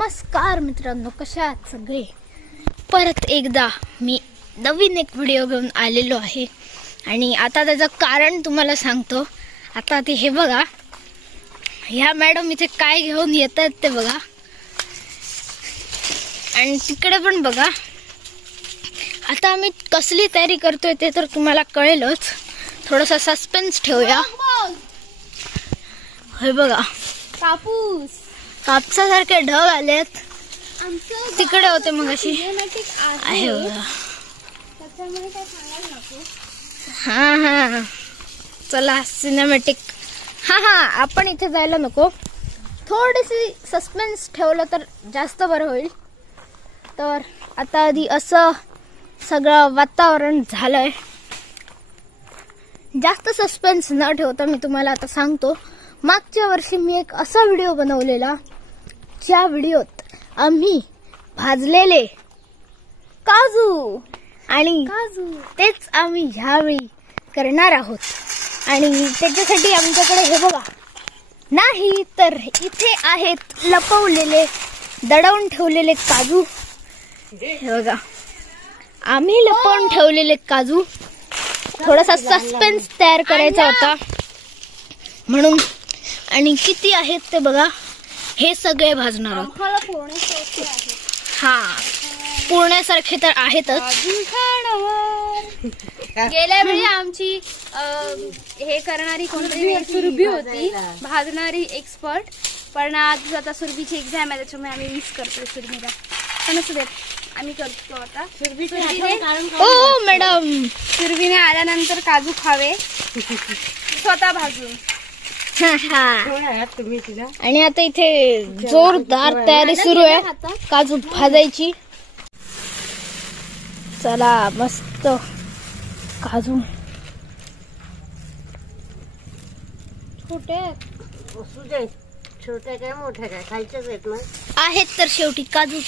नमस्कार मित्रांनो, कशा आहात सगळे? परत एकदा मी नवीन एक व्हिडिओ घेऊन आलेलो आहे आणि आता त्याचं कारण तुम्हाला सांगतो. आता ते हे बघा, ह्या मॅडम इथे काय घेऊन येत आहेत ते बघा, आणि तिकडे पण बघा. आता आम्ही कसली तयारी करतोय ते तर तुम्हाला कळेलच. थोडासा सस्पेन्स ठेवूया. हे बघा, कापसासारखे ढग आलेत. तिकडे होते मग अशी आहे बघा. हा चला सिनेमॅटिक. हा आपण इथे जायला नको. थोडीशी सस्पेन्स ठेवलं तर जास्त बरं होईल. तर आता आधी असं सगळं वातावरण झालंय. जास्त सस्पेन्स न ठेवता मी तुम्हाला आता सांगतो. मागच्या वर्षी मी एक असा व्हिडिओ बनवलेला, ज्या व्हिडिओत आम्ही भाजलेले काजू आणि तेच आम्ही ह्यावेळी करणार आहोत. आणि त्याच्यासाठी आमच्याकडे हे बघा, नाही तर इथे आहेत लपवलेले, दडवून ठेवलेले काजू. हे बघा, आम्ही लपवून ठेवलेले काजू. थोडासा सस्पेन्स तयार करायचा होता म्हणून. आणि किती आहेत ते बघा. हे सगळे भाजणार आहोत. हा, पुण्यासारखे तर आहेतच. गेल्या वेळी आमची हे करणारी कोणतरी सुरभी होती, भाजणारी एक्सपर्ट. पण आज आता सुरभीची एक्झाम आहे, त्याच्यामुळे आम्ही मिस करतोय सुरभीला. पण असं देत आम्ही करतो आता. ओ मॅडम, सुरभीने आल्यानंतर काजू खावे स्वतः भाजून. आणि आता इथे जोरदार तयारी सुरू आहे काजू भाजायची. चला मस्त काजू. छोट्या काय मोठ्या काय खायच्याच आहेत ना. आहेत तर शेवटी काजू.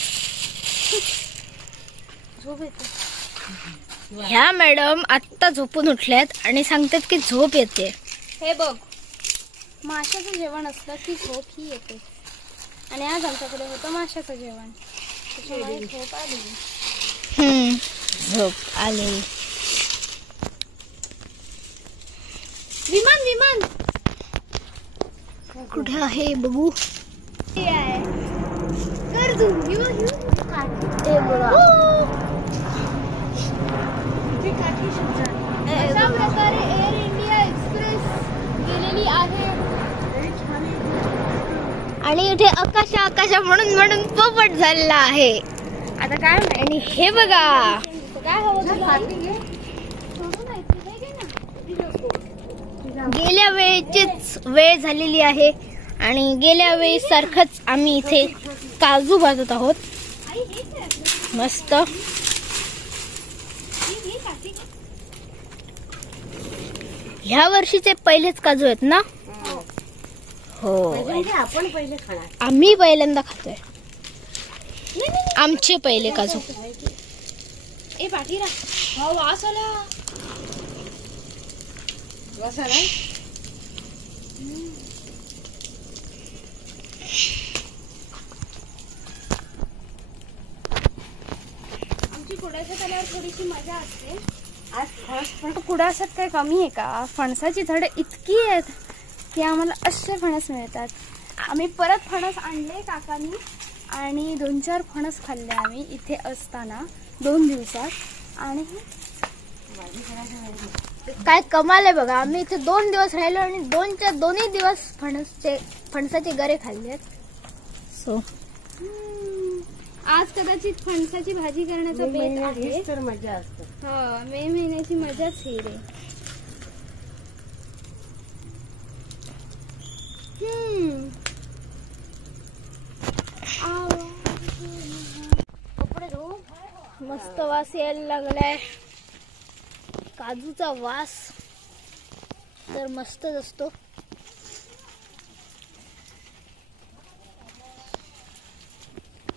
ह्या मॅडम आत्ता झोपून उठल्यात आणि सांगतात की झोप येते. हे बघ, माशाचं जेवण असलं की झोप ही येते. आणि आज आमच्याकडे होतं माशाचं जेवण, त्याच्यामुळे झोप आली. झोप आली. विमान विमान कुठे आहे बघू. कर झूम. विमान हे बघा, अशा प्रकारे एअर इंडिया एक्सप्रेस गेलेली आहे. आणि इथे आकाशा म्हणून पोपट झालेला आहे. आता काय आणि हे बघा, काय हवं तुला? गेल्या वेळेचीच वेळ झालेली आहे आणि गेल्या वेळी सारखंच आम्ही इथे काजू भाजत आहोत. मस्त. ह्या वर्षीचे पहिलेच काजू आहेत ना? हो, आपण पहिले खाणार. आम्ही पहिल्यांदा खातोय. आमचे पहिले काजू. ए पाठीरा, वास आला. वास आला. आमची कुडाशात आल्यावर थोडीशी मजा असते. आज फणस, कुडाशात काय कमी आहे का? फणसाची झाडं इतकी आहेत की आम्हाला असे फणस मिळतात. आम्ही परत फणस आणले काकांनी आणि 2-4 फणस खाल्ले आम्ही इथे असताना 2 दिवसात. आणि काय कमाल आहे बघा. आम्ही इथे 2 दिवस राहिलो आणि दोन्ही दिवस फणसाचे गरे खाल्लेत. सो आज कदाचित फणसाची भाजी करण्याचा बेत आहे. तर मजा असते. हा, मे महिन्याची मजाच ही रे. मस्त वास यायला लागलाय. काजूचा वास तर मस्तच असतो.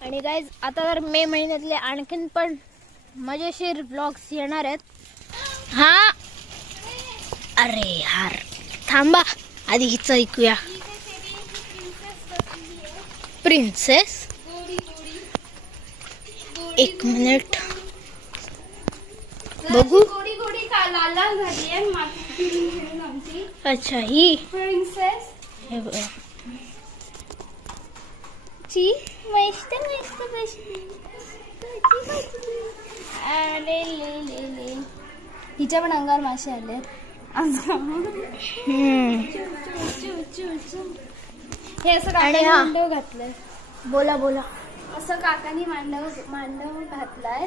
आणि गाईज, आता तर मे महिन्यातले आणखीन पण मजेशीर ब्लॉग्स येणार आहेत. हा, अरे यार थांबा, आधी हिचं ऐकूया. प्रिन्सेस एक मिनिट बघू. गोडी गोडी का लाल लाल झाली आहे माती फिरून फिरून आमची अच्छा ही प्रिन्सेस हे बघा. ची मस्त मस्त बसली. अरे ले ले ले हिच्या पण अंगावर मासे आले. हे असं आणि काकांनी हा. मांडव घातलंय. बोला बोला. असं काकांनी मांडव घातलाय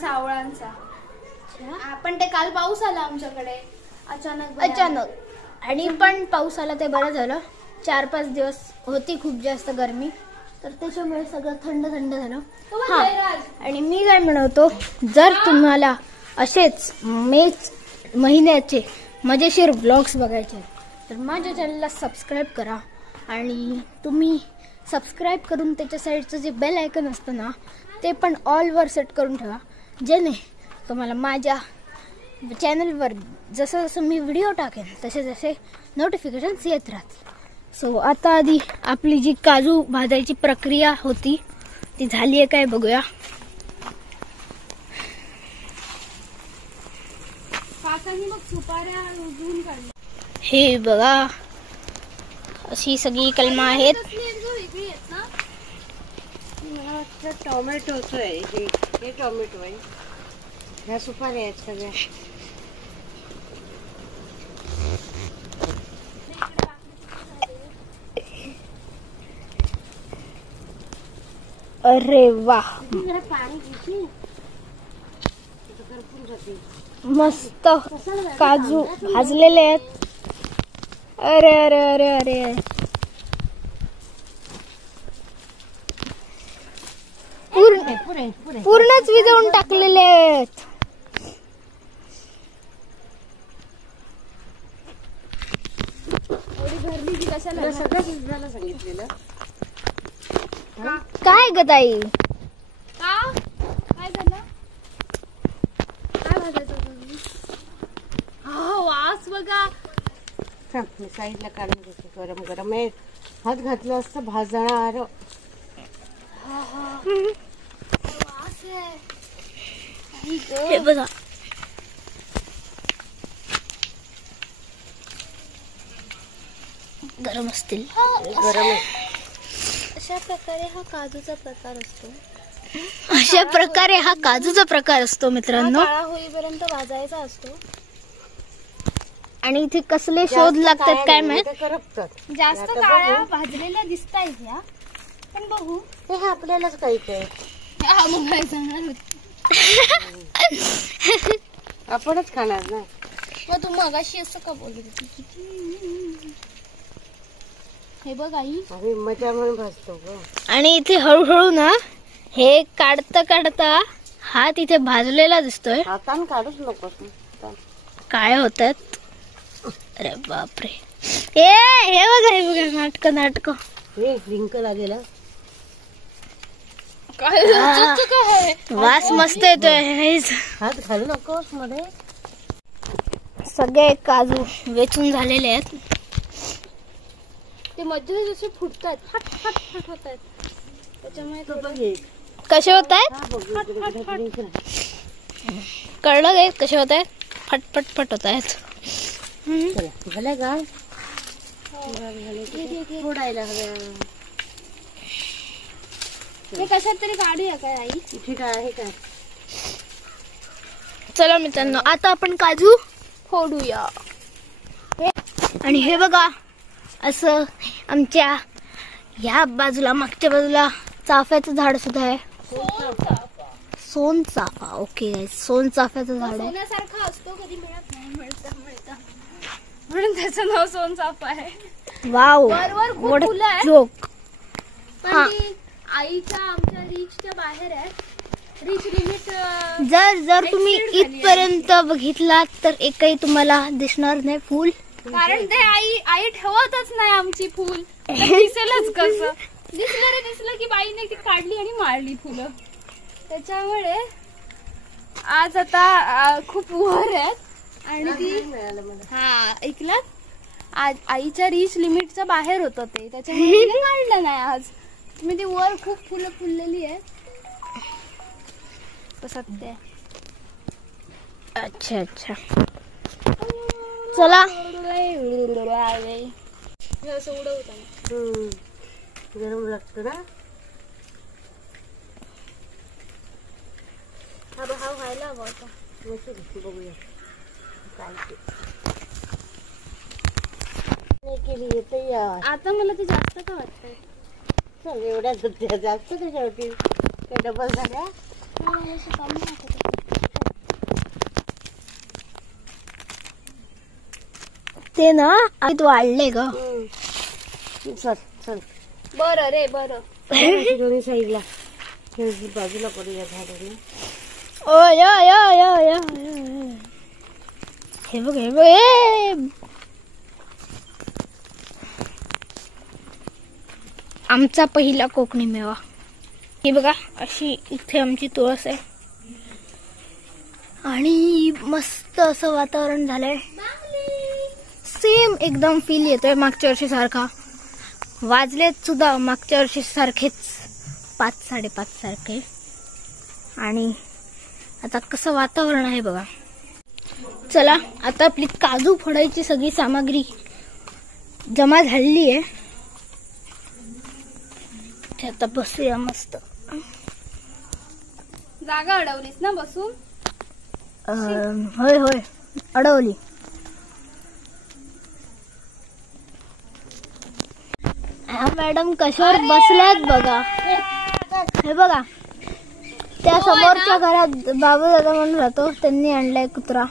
सावळांचा. पण ते काल पाऊस आला आमच्याकडे अचानक. आणि पण पाऊस आला ते बरं झालं. 4-5 दिवस होती खूप जास्त गरमी, तर त्याच्यामुळे सगळं थंड थंड झालं. हा, आणि मी काय म्हणतो, जर तुम्हाला असेच मे महिन्याचे मजेशीर व्लॉग्स बघायचे तर माझ्या चॅनलला सबस्क्राईब करा. आणि तुम्ही सबस्क्राईब करून त्याच्या साईडचं जे बेल आयकन असतं ना ते पण ऑलवर सेट करून ठेवा, जेणे तुम्हाला माझ्या चॅनलवर जसं जसं मी व्हिडिओ टाकेन तसे तसे नोटिफिकेशन्स येत राहतील. सो आता आधी आपली जी काजू भाजायची प्रक्रिया होती ती झाली आहे काय बघूया. काकांनी मग सुपाऱ्या उजवून काढल्या. हे बघा अशी सगळी कलमा आहेत. वेगळी आहेत ना. मला वाटतं टोमॅटोच आहे हे टोमॅटो आहे. ह्या सुपाऱ्या आहेत सगळ्या. अरे वा, पाणी घेतली करपून जाते. मस्त काजू भाजलेले आहेत. अरे अरे अरे अरे पूर्णच विजवून टाकलेले आहेत. घरली की कशाला तुला सगळं शिजवायला सांगितलेलं. काय ग ताई? का काय झालं? काय भाजायचं तुम्ही? हा वास बघा. थांब, मी साईडला काढून घेते. गरम गरम आहे. हात घातलं असतं भाजणार. वास आहे. हे बघा गरम असतील. गरम आहे. अशा प्रकारे हा काजूचा प्रकार असतो. अशा प्रकारे हा काजूचा प्रकार असतो मित्रांनो. काळा होईपर्यंत भाजायचा असतो. आणि इथे कसले शोध लागतात काय माहित. ते करपतात. जास्त आता काळ्या बघू. भाजलेल्या दिसतायत ह्या, पण बघू. हे आपल्यालाच खायचंय. हा मग काय सांगणार होती. आपणच खाणार ना. मग तू मगाशी असं का बोलत होती? हे बघ आई, आम्ही मजा म्हणून भाजतो ग. आणि इथे हळूहळू ना हे काढता काढता हात इथे भाजलेला दिसतोय. हातान काढूच नकोस. काय होतात. अरे बापरे. हे बघा नाटक. हे रिंकल आलेला. काय वास मस्त येतोय. हात घालू नकोस मध्ये. सगळे काजू वेचून झालेले आहेत. ते मध्ये जसे फुटतात, फट फट फट होत आहेत. त्याच्यामुळे तो बघ हे. कसे होत आहेत हा बघ, इकडे रिंकल आहे. कळलं काय कसे होत आहेत. फटफट फट होत आहेत. चला, झालं गाळ. फोडायला हव्या. हे कशात तरी काढूया काय आई. इथे काय आहे काय. चला मित्रांनो आता आपण काजू फोडूया. आणि हे बघा असं आमच्या ह्या बाजूला मागच्या बाजूला चाफ्याचं झाड सुद्धा आहे. सोनचाफा. ओके गाईस, सोनचाफ्याचं झाड आहे. सोन्यासारखा असतो, कधी मिळत नाही. मिळता म्हणून त्याचं नाव सोनचाफा आहे. वाव, वरवर खूप व्हॉट फुलं आहेत. जोक. पण ती आईच्या आमच्या रीचच्या बाहेर आहे. रीच लिमिट जर तुम्ही इथपर्यंत बघितलात तर एकही तुम्हाला दिसणार नाही फुल. कारण ते आई ठेवतच नाही आमची फुल. दिसेलच कसं. दिसलं की बाईने ती काढली आणि मारली फुलं. त्याच्यामुळे आज आता खूप वर आहेत आणि ती मिळालं मला. हा ऐकलात आईच्या रीच लिमिटच्या बाहेर होतं ते. त्याच्यामुळे तिने काढलं नाही आज. तुम्ही ती वर खूप फुलं फुललेली आहेत. सत्य. अच्छा अच्छा. चला हे असं उडवतं. गरम लागतं ना. हा व्हायला हवा होता. बघूया काय ते. नाही केली येते या. आता मला ते जास्त का वाटतंय. चल एवढ्या सुट्ट्या जास्त कशा होतील. काय डबल झाल्या. कमी वाटत. ते ना आत वाढले ग. चल चल. बरं रे बरं. दोन्ही साईडला बाजूला करूया झाडाने. ओ या या या या. हे बघ हे बघ. आमचा पहिला कोकणी मेवा. हे बघा अशी इथे आमची तुळस आहे आणि मस्त असं वातावरण झालंय. सेम एकदम फील येतोय मागच्या वर्षी सारखा. वाजलेत सुद्धा मागच्या वर्षी सारखेच 5-5:30 सारखे. आणि आता कसं वातावरण आहे बघा. चला आता आपली काजू फोडायची सगळी सामग्री जमा झालेली आहे. आता बसूया मस्त. जागा अडवलीस ना बसून. होय होय अडवली. हा मॅडम कशावर बसल्यात बघा. हे बघा त्या समोरच्या घरात बाबू दादा म्हणून राहतो. त्यांनी आणलाय कुत्रा.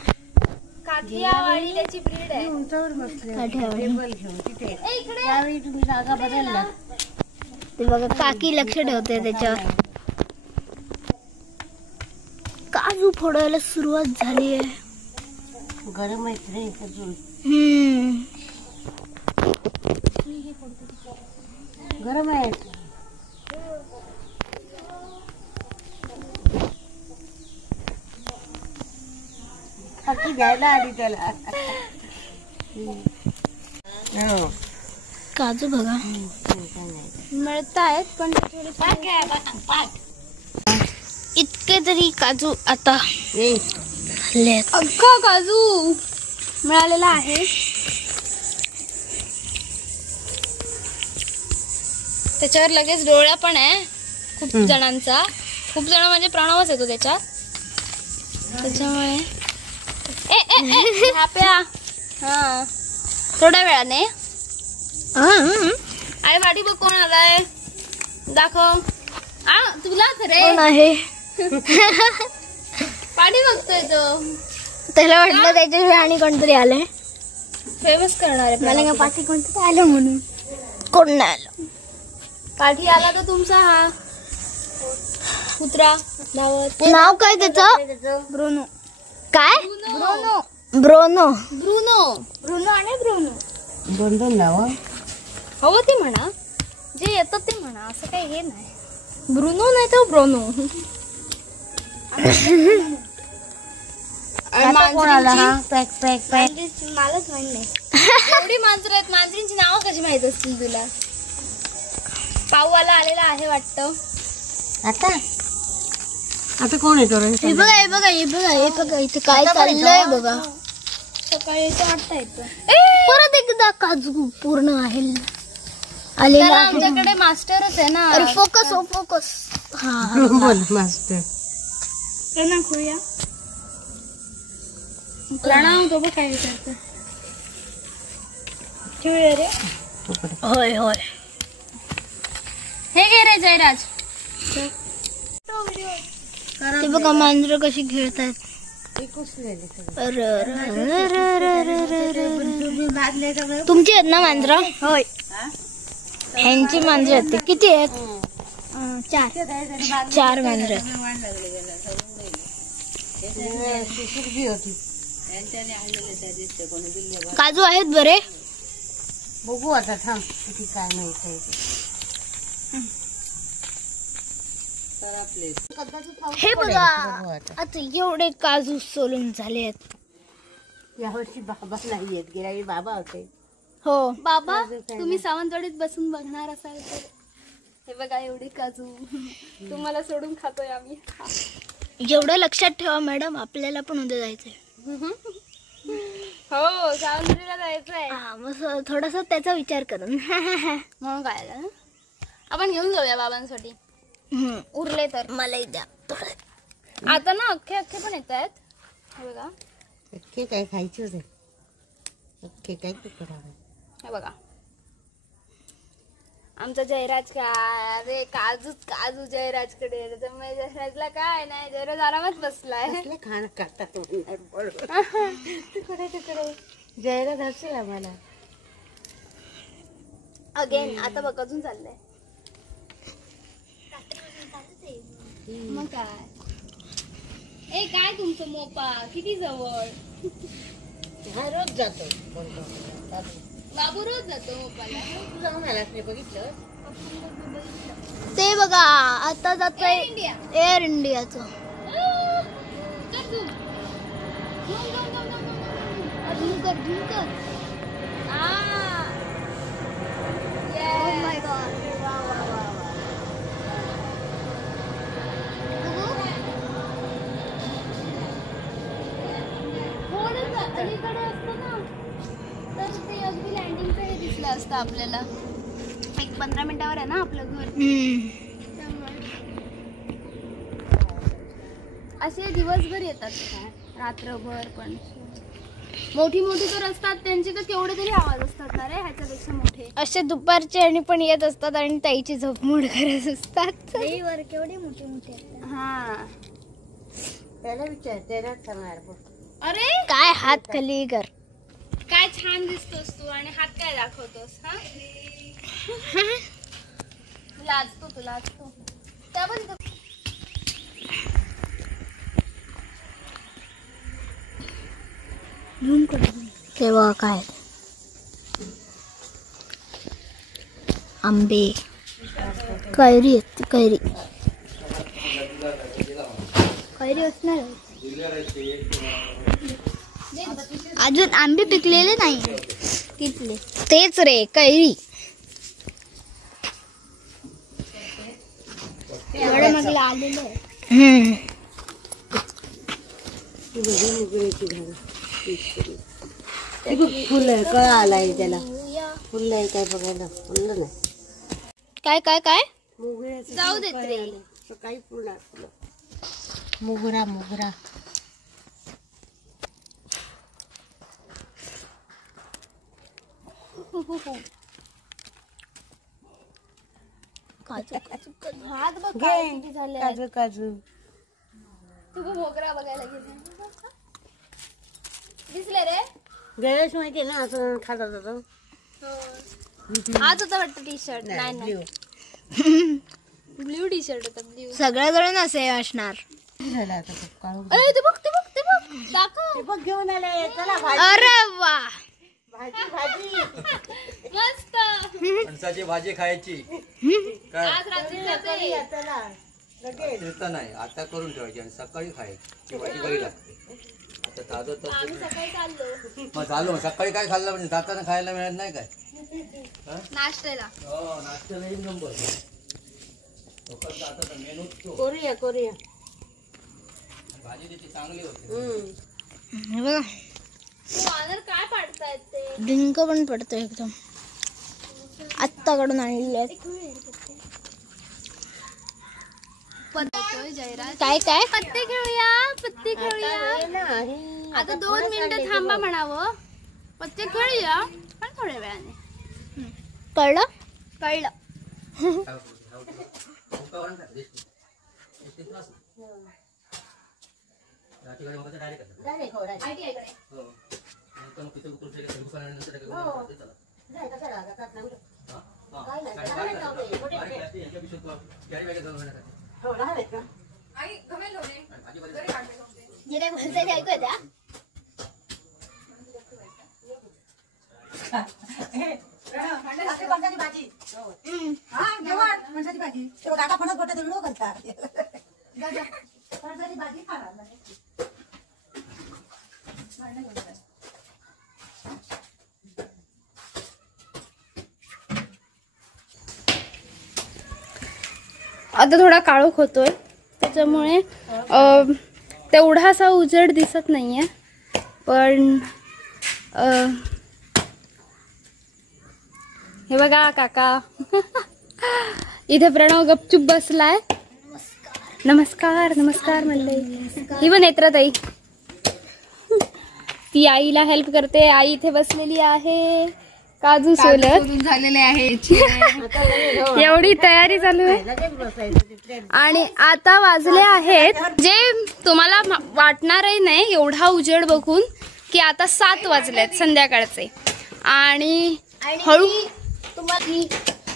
काठियावाडी त्याची ब्रीड आहे. उंचावर बसले. काठियावाडी. टेबल घेऊन तिथे. त्यावेळी तुम्ही जागा बदलला. ते बघा काकी लक्ष ठेवते त्याच्यावर. काजू फोडायला सुरुवात झाली आहे. गरम आहेत रे अजून. गरम आहेत. काकी घ्यायला आली त्याला. काजू बघा मिळतायत पण इतके तरी काजू आता झालेत. अख्खा काजू मिळालेला आहे. त्याच्यावर लगेच डोळा पण आहे खूप जणांचा. खूप जण म्हणजे प्रणवच येतो त्याच्यात. त्याच्यामुळे हा थोड्या वेळाने. आई वाडी बघ कोण आलाय दाखव. तुला खरे कोण आहे. पाठी बघतोय तो. त्याला वाटलं त्याच्याशिवाय आणि कोणतरी आलंय. फेमस करणार आहे मला का पाठी कोणतरी आलं म्हणून. कोण नाही आलं. पाठी आला तर तुमचा हा कुत्रा. नाव काय त्याचं. ब्रुनो. काय ब्रुनो ब्रोनो. ब्रुनो ब्रुनो आणि ब्रुनो. दोन नाव. हवं ते म्हणा. जे येतं ते म्हणा. असं काही हे नाही. ब्रुनो नाही तर ब्रोनो. Pack pack pack. मलाच माहित नाही. एवढी मांजरं आहेत. मांजरींची नावं कशी माहित असतील तुला. पाववाला आलेला आहे वाटतं. आता कोण येतो रे. हे बघा हे बघा हे बघा हे बघा इथे काय चाललंय बघा. सकाळी वाटता येतं. परत एकदा काजू पूर्ण आहे आलेला आहे. आमच्याकडे मास्टरच आहे ना. अरे फोकस हो फोकस. हा बोल मास्टर. प्रणव खोया. प्रणव तो बघ काय विचारतो. ठेवूया रे. होय होय. हे घे रे जयराज. ते बघा मांजरं कशी खेळतात. तुमची आहेत ना मांजरं. होय ह्यांची मांजरं आहेत. ते किती आहेत. 4 मांजरं आहेत. काजू आहेत बरे. बघू आता थांब किती काय माहिती. हे बघा आता एवढे काजू सोलून झाले आहेत. यावर्षी बाबा नाही येत. गेल्या वेळी बाबा होते. हो बाबा तुम्ही सावंतवाडीत बसून बघणार असाल तर हे बघा एवढे काजू तुम्हाला सोडून खातोय आम्ही. एवढं लक्षात ठेवा मॅडम, आपल्याला पण उद्या जायचंय. हो सावंतवाडीला जायचंय. हा मग थोडासा त्याचा विचार करून. म्हणून काय झालं? आपण घेऊन जाऊया बाबांसाठी उरले तर. मलाही द्या. आता ना अख्खे पण येत आहेत. हे बघा, अख्खे काय खायचे होते, अख्खे काय ते करावं. हे बघा आमचा जयराज काय, अरे काजू जयराजकडे. त्याच्यामुळे जयराजला काय नाही, जयराज आरामात बसलाय. कसले खाणं खातात तिकडे जायला असेल आम्हाला. अगेन आता बघ अजून चाललंय. मग काय ए काय तुमचं मोपा किती जवळ. हा रोज जातो. बाबू रोज जातो मोपाला. तू जाऊन आलास नाही बघितलं? ते बघा आता जातोय एअर इंडिया. एअर इंडियाचं. कर तू. धूम कर. Oh my God. थोडं अलीकडे असतं ना तर ते अगदी लँडिंगचं हे दिसलं असतं आपल्याला. एक 15 मिनिटावर आहे ना आपलं घर. त्यामुळे असे दिवसभर येतात काय, रात्रभर पण. मोठी तर असतात त्यांची तर केवढे तरी आवाज असतात ना रे ह्याच्यापेक्षा मोठे. असे दुपारचे आणि पण येत असतात आणि ताईची झोप मोड करत असतात. केवढे मोठे असतात. हा त्याला विचार, त्यालाच सांगणार. अरे काय हात खाली कर. काय छान दिसतोस तू आणि हात काय दाखवतोस. हा लाजतो त्याबद्दल. तेव्हा काय आंबे, कैरी असणार. अजून आंबे पिकलेले नाही तिथले. तेच रे कैरी. एवढं मग आलेलं आहे. फुलं कळा आलाय त्याला. फुलं आहे काय बघायला. फुलं नाही काय मोगऱ्याचं जाऊ देत रे. सकाळी फुलं असलं. मोगरा हात बघ काय किती झाले. काजू तू मोगरा बघायला गेले दिसले रे. गळ्याच माहिती ना असं खात होता. आज होता वाटतं टी शर्ट. नाही ब्ल्यू टी शर्ट होता. ब्ल्यू सगळ्या जण असे असणार. झालं आता काळू. ते बघ दाखव. बघ घेऊन आले. चला अरे वा भाजी मस्त. फणसाची भाजी खायची काय आज रात्री जाते. चला लगेच. चिंता नाही, आता करून ठेवायची आणि सकाळी खायची. भाजी बरी लागते. आता ताजं तर आम्ही सकाळी चाललो मग चालू. सकाळी काय खाल्लं म्हणजे जाताना खायला मिळत नाही काय. नाश्त्याला. हो नाश्त्याला एक नंबर. मेनू कोरिया भाजी त्याची चांगली होती. हे बघा वानर काय पाडतायत ते. डिंक पण पडतो एकदम. आत्ताकडून आणलेले आहेत. जयराज काय पत्ते खेळूया. आता 2 मिनिटं थांबा म्हणावं. पत्ते खेळूया पण थोड्या वेळाने. कळलं. जे काय बोलतंय ते ऐकू येतं. आता थोडा काळोख होतोय त्याच्यामुळे तेवढासा उजेड दिसत नाहीये. पण हे बघा काका इथे प्रणव गपचूप बसलाय. नमस्कार नमस्कार म्हणले. ही पण नेत्राताई, ती आईला हेल्प करते. आई इथे बसलेली आहे. काजू सोलत झालेले आहे. एवढी तयारी चालू आहे. आणि आता वाजले आहेत जे तुम्हाला वाटणारही नाही एवढा उजेड बघून की आता 7 वाजलेत संध्याकाळचे. आणि हळू तुम्हाला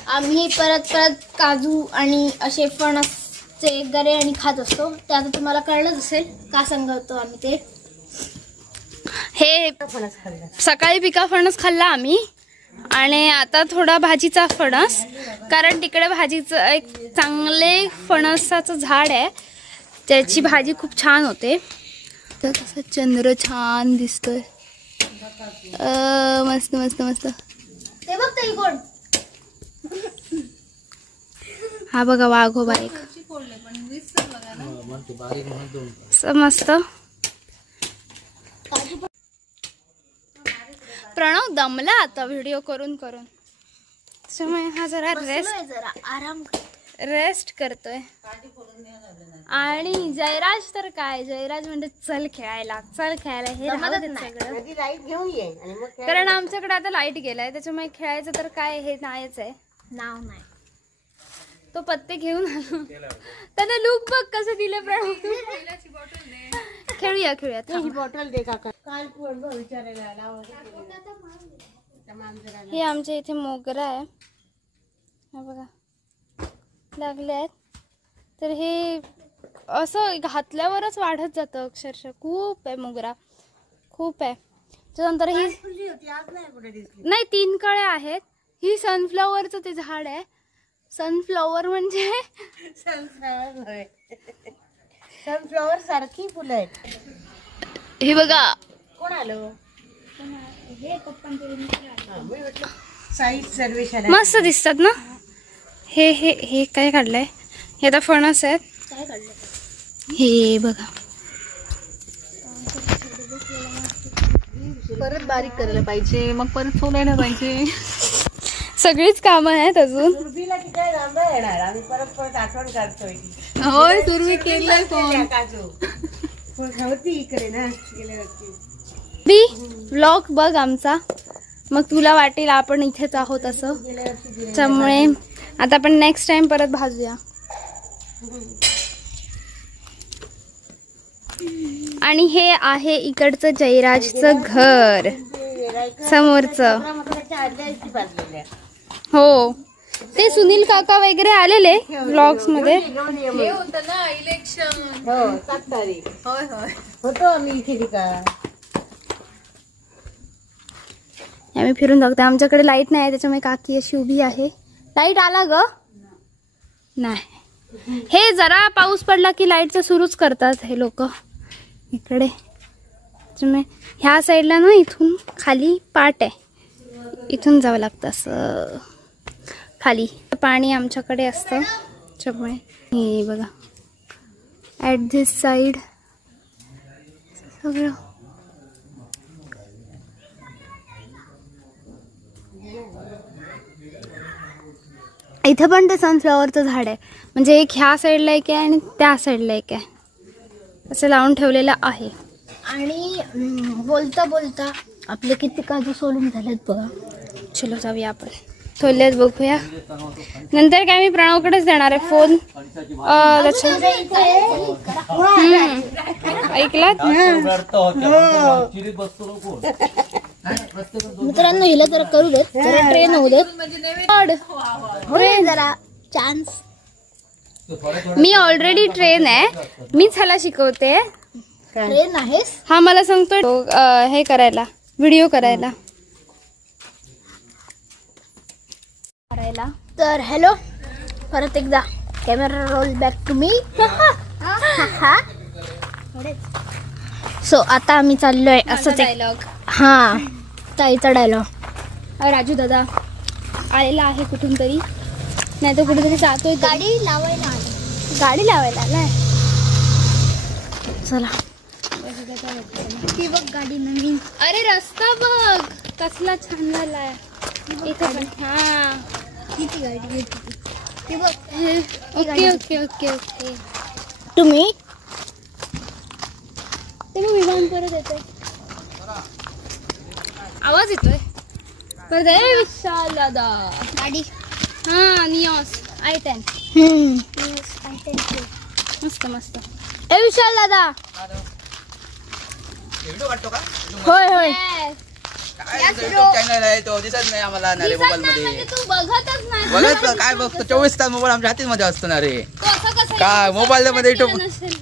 आम्ही परत काजू आणि असे फणसचे गरे आणि खात असतो. ते आता तुम्हाला कळलंच असेल का सांगतो आम्ही ते. हे सकाळी पिका फणस खाल्ला आम्ही आणि आता थोडा भाजीचा फणस, कारण तिकडे भाजीचं एक चांगले फणसाचं झाड आहे, त्याची भाजी खूप छान होते. तर कसं चंद्र छान दिसतोय. मस्त मस्त मस्त. ते बघ ताई कोण. हा बघा वाघोबा एक मस्त. प्रणव दमला आता व्हिडिओ करून करून, त्याच्यामुळे हा जरा रेस्ट करतोय. आणि जयराज तर काय, जयराज म्हणजे चल खेळायला हे राहू दे सगळं. लाईट घेऊन ये आणि मग कारण आमच्याकडे आता लाईट गेलाय, त्याच्यामुळे खेळायचं तर काय हे नाहीच आहे. नाव नाही. तो पत्ते घेऊन आलो. त्याने लुक बघ कसं दिले प्रणव. खेळूया ही बॉटल दे काका. काल विचारायला आला. हे आमच्या इथे मोगरा आहे, हा बघा लागले आहेत. तर हे असं घातल्यावरच वाढत जातं अक्षरशः. खूप आहे मोगरा, खूप आहे. त्याच्यानंतर ही नाही 3 कळे आहेत. ही सनफ्लॉवरचं ते झाड आहे. सनफ्लॉवर म्हणजे सनफ्लॉवर सारखी फुलं आहेत. हे बघा कोण आलं. साईज सर्वेक्षण मस्त दिसतात ना. हे हे हे काय काढलंय. हे आता फणस आहेत. काय काढलं हे बघा परत बारीक करायला पाहिजे, मग परत सोलायला पाहिजे. सगळीच कामं आहेत अजून. तुर्बीला किती लांबा येणार. आम्ही परत आठवण काढतोय. होय तुर्वी केलंय फोन. काजू होती इकडे ना गेल्यावरती. बी व्लॉग बघ आमचा, मग तुला वाटेल आपण इथेच आहोत असं. त्यामुळे आता आपण नेक्स्ट टाइम परत भाजूया. आणि हे आहे इकडचं जयराजचं घर समोरचं. हो ते सुनील काका वगैरे आलेले व्लॉग्स मध्ये. हो 7 तारीख होतो आम्ही इथे का. आम्ही फिरून बघतो. आमच्याकडे लाईट नाही त्याच्यामुळे काकी अशी उभी आहे. लाईट आला ग नाही. हे जरा पाऊस पडला की लाईटचं सुरूच करतात हे लोक इकडे. त्याच्यामुळे ह्या साईडला ना इथून खाली पाट आहे, इथून जावं लागतं असं खाली. पाणी आमच्याकडे असतं त्याच्यामुळे. हे बघा ॲट धिस साईड सगळं. इथं पण ते सनफ्लॉवरचं झाड आहे. म्हणजे एक ह्या साईडला एक आहे आणि त्या साईडला एक आहे, असं लावून ठेवलेलं आहे. आणि बोलता बोलता आपले किती काजू सोलून झालेत बघा. चलो जाऊया आपण. सोललेत बघूया. नंतर काय मी प्रणवकडेच देणार आहे फोन. ऐकलात मित्रांनो, हिला जरा करू देत, जरा ट्रेन होऊ देत. जरा चान्स. मी ऑलरेडी ट्रेन आहे, मीच ह्याला शिकवते. ट्रेन आहेस. हा मला सांगतोय हे करायला, व्हिडिओ करायला. तर हॅलो, परत एकदा camera roll back to me. So आता आम्ही चाललोय असं डायलॉग. हा ताईचा डायलॉग. राजू दादा आलेला आहे कुठून तरी, नाही तर कुठेतरी जातोय. गाडी लावायला आली. गाडी लावायला आलाय. चला. ती बघ गाडी नवीन. अरे रस्ता बघ कसला छान झालाय इथे पण. हा किती गाडी घेतली ती बघ. Okay okay okay okay. तुम्ही विमान परत येतोय. आवाज येतोय परत. विशाल दादा गाडी. हा निऑस i10. मस्त मस्त. ए विशाल दादा. व्हिडिओ काढतो का? होय होय. युट्यूब चॅनल आहे तो दिसत नाही आम्हाला ना रे मोबाईल मध्ये. म्हणजे तू बघतच नाही. बघत काय बघतो 24 तास मोबाईल आमच्या हातीमध्ये असतो ना रे. तू असं कसं काय मोबाईल मध्ये युट्यूब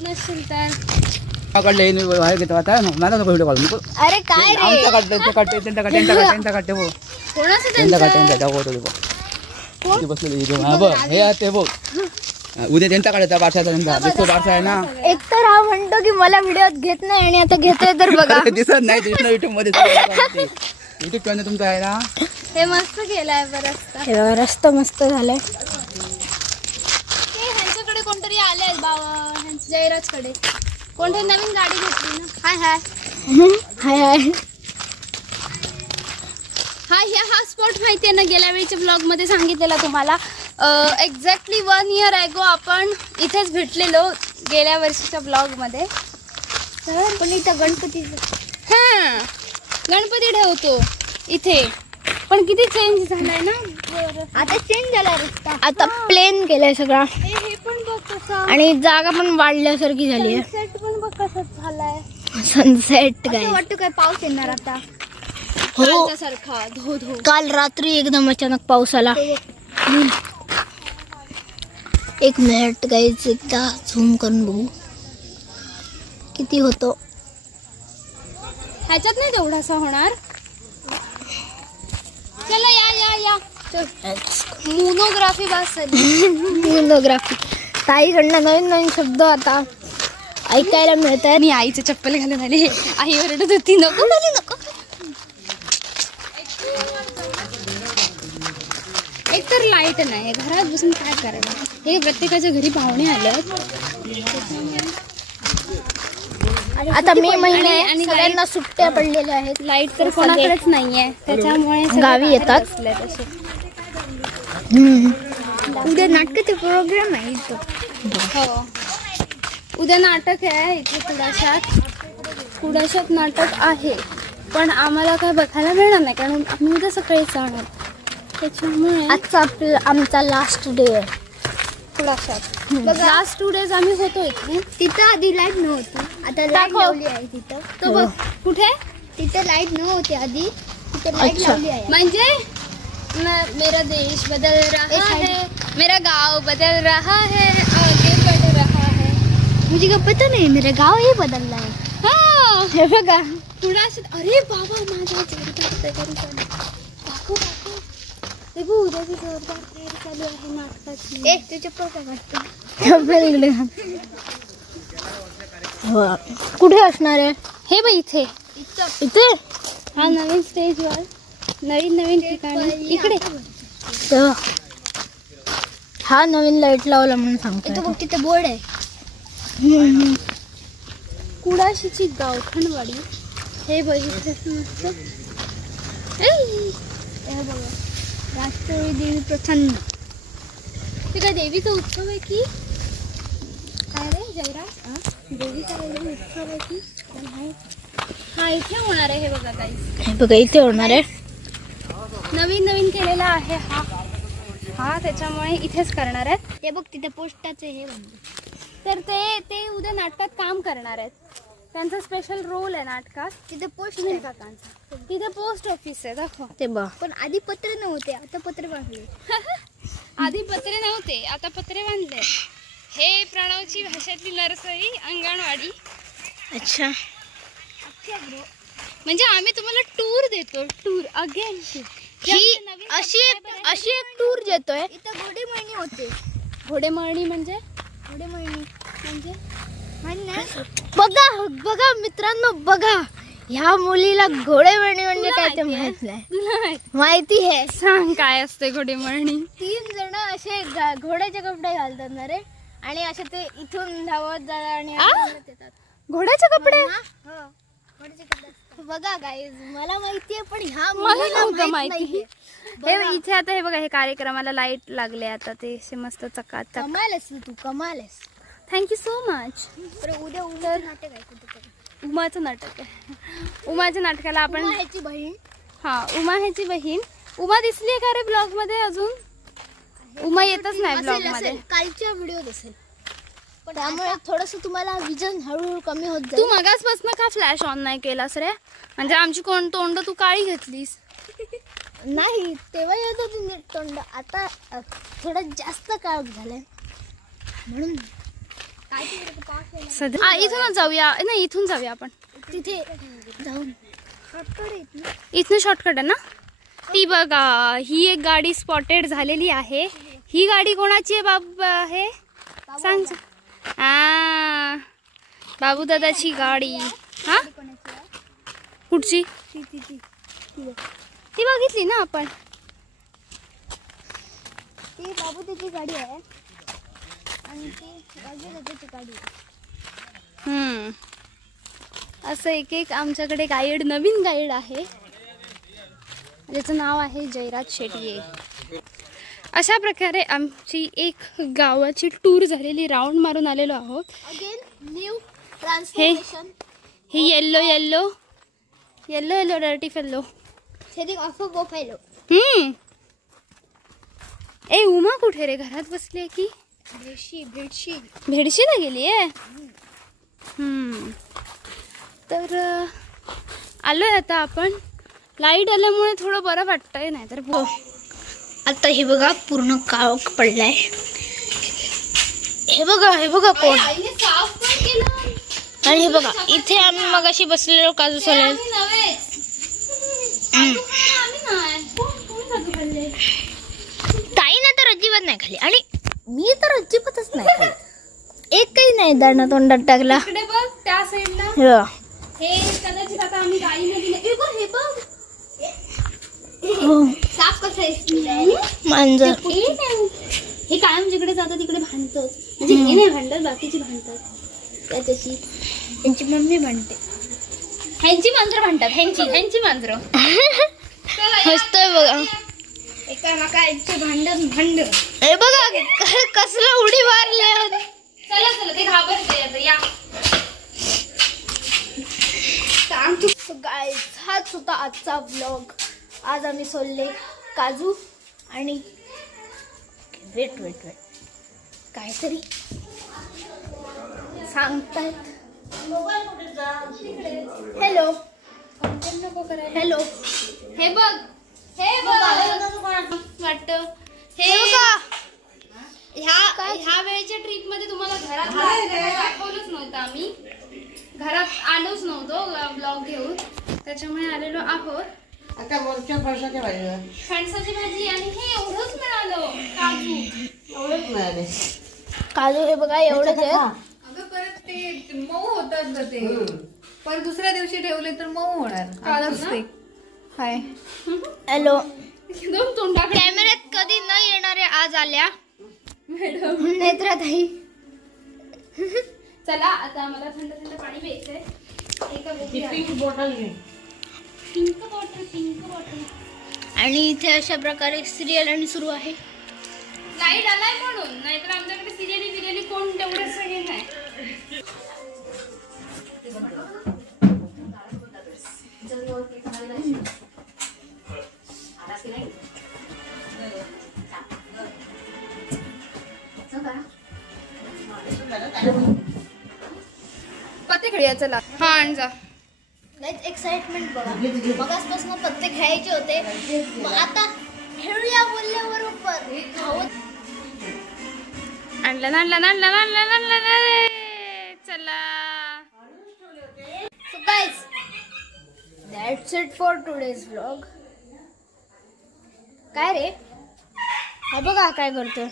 नसेल तर काढले बाहेर घेतो आता मला नको व्हिडिओ काढू नको. अरे काय रे. आमचा काढतो त्यांचा काढते हो. कोणाचं त्यांचा त्यांचं दाखवतो बघ बसलेलं हा बघ हे ते बघ. उद्या त्यांचा काढायचा बारशाचा त्यांचा दिसतो बारसा आहे ना. एक तर हा म्हणतो की मला व्हिडिओत घेत नाही आणि आता घेतोय तर बघा. दिसत नाही दिसत युट्यूब मध्ये युट्यूब चॅनल तुमचा आहे ना. हे मस्त केलंय बरं. हे बघा रस्ता मस्त झालाय. ह्यांच्याकडे कोणतरी आले बाबा जयराजकडे कोणतरी नवीन गाडी घेतली ना. हाय हाय हाय हाय. हा स्पॉट माहिती आहे ना. गेल्या वेळीच्या ब्लॉग मध्ये सांगितलेला तुम्हाला. एक्झॅक्टली 1 year ago आपण इथेच भेटलेलो गेल्या वर्षीच्या ब्लॉग मध्ये. पण इथं गणपती. हा गणपती ठेवतो इथे. पण किती चेंज झालाय ना. आता चेंज झाला रस्ता. आता प्लेन केलाय सगळा हे पण बघ कसं. आणि जागा पण वाढल्यासारखी झाली आहे. सेट पण बघ कसं झालाय. सनसेट काय वाटतं काय पाऊस येणार आता. हो. सारखा धो धो. काल रात्री एकदम अचानक पाऊस आला. एक मिनिट गाईज एकदा झूम करून बघू किती होतो. ह्याच्यात नाही तेवढासा होणार. चला या मोनोग्राफी बस झाली. मोनोग्राफी. ताईकडनं नवीन नवीन शब्द आता ऐकायला मिळत आहेत. मी आईचं चप्पल घालून आली. आई ओरडत होती नको नको. एक तर लाईट नाही घरात बसून काय करायचं. हे प्रत्येकाच्या घरी पाहुणे आलेत. आता मे महिने आणि सगळ्यांना सुट्ट्या पडलेल्या आहेत. लाईट तर कोणाकडेच नाहीये त्याच्यामुळे सगळे गावी बाहेर येतात. बसलेत असे. उद्या नाटकाचा प्रोग्राम आहे इथं. हो उद्या नाटक आहे इथे कुडाशात नाटक आहे. पण आम्हाला काय बघायला मिळणार नाही कारण आम्ही उद्या सकाळी जाणार. त्याच्यामुळे आजचा आमचा लास्ट डे आहे कुडाशात. लास्ट 2 days आम्ही होतो इथे. तिथं आधी लाईट नव्हती. आता लाईट दाखव. लावली आहे तिथं. तो बघ कुठे तिथं लाईट नव्हती आधी. तिथं लाईट अच्छा. लावली आहे. म्हणजे मेरा देश बदल रहा है. मेरा गाव बदल रहा है. आगे बढ़ रहा है. मुझे का पता नाही मेरा गाव ही बदलला आहे. हा हे बघा कुडाशात. अरे बाबा माझ्या जोरदार तयारी चालू. दाखव ते बघ उद्याची जोरदार तयारी चालू आहे नाटकाची. ए तुझ्या फोटो काढतो. कुठे असणार आहे हे बघ इथे इथे. हा नवीन स्टेजवर नवीन ठिकाणी इकडे. तर हा नवीन लाईट लावला म्हणून सांगतो. बघ तिथे बोर्ड आहे. कुडाशीची गावठणवाडी. हे बघितलं मस्त. हे बघा राष्ट्रवादी देवी प्रसन्न. ते काय देवीचा उत्सव आहे की काय रे जयराज. देवीचा उत्सव आहे की हा इथे होणार आहे. हे बघा काही हे बघा इथे होणार आहे. नवीन केलेला आहे हा त्याच्यामुळे इथेच करणार आहेत. ते बघ तिथे पोस्टाचे हे बनले. तर ते उद्या नाटकात काम करणार आहेत. त्यांचा स्पेशल रोल आहे नाटकात. तिथे पोस्ट नाही काकांचा. तिथे पोस्ट ऑफिस आहे दाखव. ते बघ. पण आधी पत्र नव्हते आता पत्र बांधले. आधी पत्रे नव्हते आता पत्रे बांधले. हे प्रणवची भाषेतली नर्सरी अंगणवाडी. अच्छा म्हणजे आम्ही तुम्हाला टूर देतो. टूर अगेन ही अशी एक टूर देतोय. इथं घोडेमळणी होते. घोडेमळणी म्हणजे बघा मित्रांनो बघा ह्या मुलीला घोडेमळणी म्हणजे काय ते माहित नाही. माहिती आहे. सांग काय असते घोडेमळणी. 3 जण असे घोड्याचे कपडे घालतात ना रे आणि असे ते इथून धावत जातात आणि येतात. घोड्याचे कपडे बघा गाईज, मला माहितीये पण ह्या मला मुलीला नव्हतं माहित माहिती. नाहीये. हे इथे आता हे बघा, हे कार्यक्रमाला लाईट लागले आता, ते असे मस्त चकाचक. कमाल आहेस तू, कमाल आहेस. Thank you so much. तर उद्या नाटक आहे कुठेतरी. उमाचं नाटक आहे. उमाच्या नाटकाला आपण उमा ह्याची बहीण. हा, उमा ह्याची बहीण. उमा दिसली का रे ब्लॉग मध्ये अजून? उमा येतच नाही ब्लॉग असेल, मध्ये. असेल. कालच्या व्हिडिओत असेल, पण त्यामुळे थोडस तुम्हाला विजन हळूहळू कमी होत तू जाईल. मगासपासून का फ्लॅश ऑन नाही केलास रे? म्हणजे आमची कोण तोंड तू काळी घेतलीस. नाही, तेव्हा येत होती नीट तोंड, आता थोडं जास्त काळ झालंय म्हणून. काय सध्या इथूनच जाऊया. नाही, इथून जाऊया आपण. तिथे जाऊन शॉर्टकट येत ना. इथनं शॉर्टकट आहे ना. ती बघा, ही एक गाडी स्पॉटेड झालेली आहे. ही गाडी कोणाची आहे बाबा? हे सांग. बाबू दादाची गाडी. हा, कुठची? ती बघितली ना आपण. ती बाबू त्याची गाडी आहे आणि ती दादाची गाडी आहे. असं एक एक आमच्याकडे गाईड, नवीन गाईड आहे, ज्याचं नाव आहे जयराज शेट्टी. अशा प्रकारे आमची एक गावाची टूर झालेली, राऊंड मारून आलेलो आहोत. Again new transformation. Hey yellow yellow yellow yellow dirty fellow. Setting of profile. ए, उमा कुठे रे? घरात बसली की भेडशीला गेली आहे? तर आलोय आता आपण. लाईट आल्यामुळे थोडं बरं वाटतंय, नाही तर आता हे बघा पूर्ण काळ पडलाय. हे बघा कोण. आणि हे बघा, इथे आम्ही मगाशी बसलेलो काजू सोलायला. ताई ना तर अजिबात नाही खाली, आणि मी तर अजिबातच नाही खाली. एक काही नाही दाणा तोंडात टाकला. इकडे बघ, त्या साईडला. हे कदाचित आता आम्ही गाईने दिले. हे बघ, हे बघ. साप कसं आहे? मांजर. हे कायम जिकडे जातं तिकडे भांडतात. म्हणजे हे नाही भांडत, बाकीची भांडतात. त्याच्याशी त्यांची मम्मी म्हणते. ह्यांची मांजर भांडतात. ह्यांची मांजर हसतोय बघा. एका यांचे भांडण. हे बघा कसलं उडी मारले. चला चला, ते घाबरते आता. या गाईज, हाच होता आजचा व्लॉग. आज आम्ही सोलले काजू आणि वेट काहीतरी सांगतायत. Hello hello. हे बघ वाटतं. हे ह्या वेळेच्या ट्रिप मध्ये तुम्हाला घरात दाखवलंच नव्हतं. आम्ही घरात आलोच नव्हतो ब्लॉग घेऊन, त्याच्यामुळे आलेलो आहोत. आता वरच्या फणसाच्या भाजीला फणसाची भाजी आणि हे एवढंच मिळालं. काजू एवढंच मिळाले. काजू हे बघा एवढंच आहे. अगं परत ते मऊ होतात ना ते, पर दुसऱ्या दिवशी ठेवले तर मऊ होणार. आजच ते हाय. हॅलो. एकदम तोंडाकडे. कॅमेऱ्यात कधी न येणारे आज आल्या नेत्रा ताई. चला आता मला थंड थंड पाणी प्यायचंय. एका पिंक बॉटल घे. Pink bottle. आणि इथे अशा प्रकारे सिरियल आणि सुरू आहे. लाईट आलाय म्हणून, नाहीतर आमच्याकडे सिरियली कोण तेवढंच हे नाही. पत्ते खेळूया चला. हा, आण जा. नाहीच एक्साइटमेंट बघा. मगासपासून पत्ते खेळायचे होते, मग आता खेळूया बोलल्याबरोबर धावत. आणलं. चला. So guys, that's it for today's vlog. काय रे? हा बघा काय करतोय.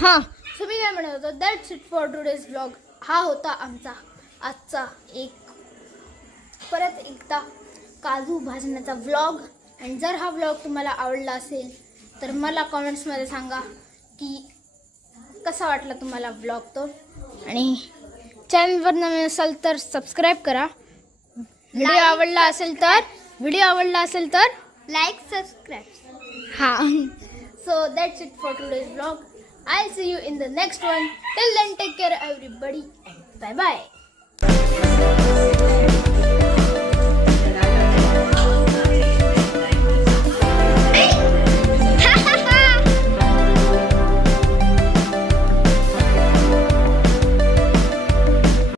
हा, तुम्ही काय म्हणत होता? That's it for today's vlog. हा होता आमचा आजचा परत एकदा काजू भाजण्याचा व्लॉग. आणि जर हा व्लॉग तुम्हाला आवडला असेल तर मला कमेंट्समध्ये सांगा की कसा वाटला तुम्हाला व्लॉग तो. आणि चॅनलवर नवीन असाल तर सबस्क्राईब करा. व्हिडिओ आवडला असेल तर लाईक सबस्क्राईब. हा. So that's it for today's vlog. I'll see you in the next one. Till then, take care everybody and bye bye.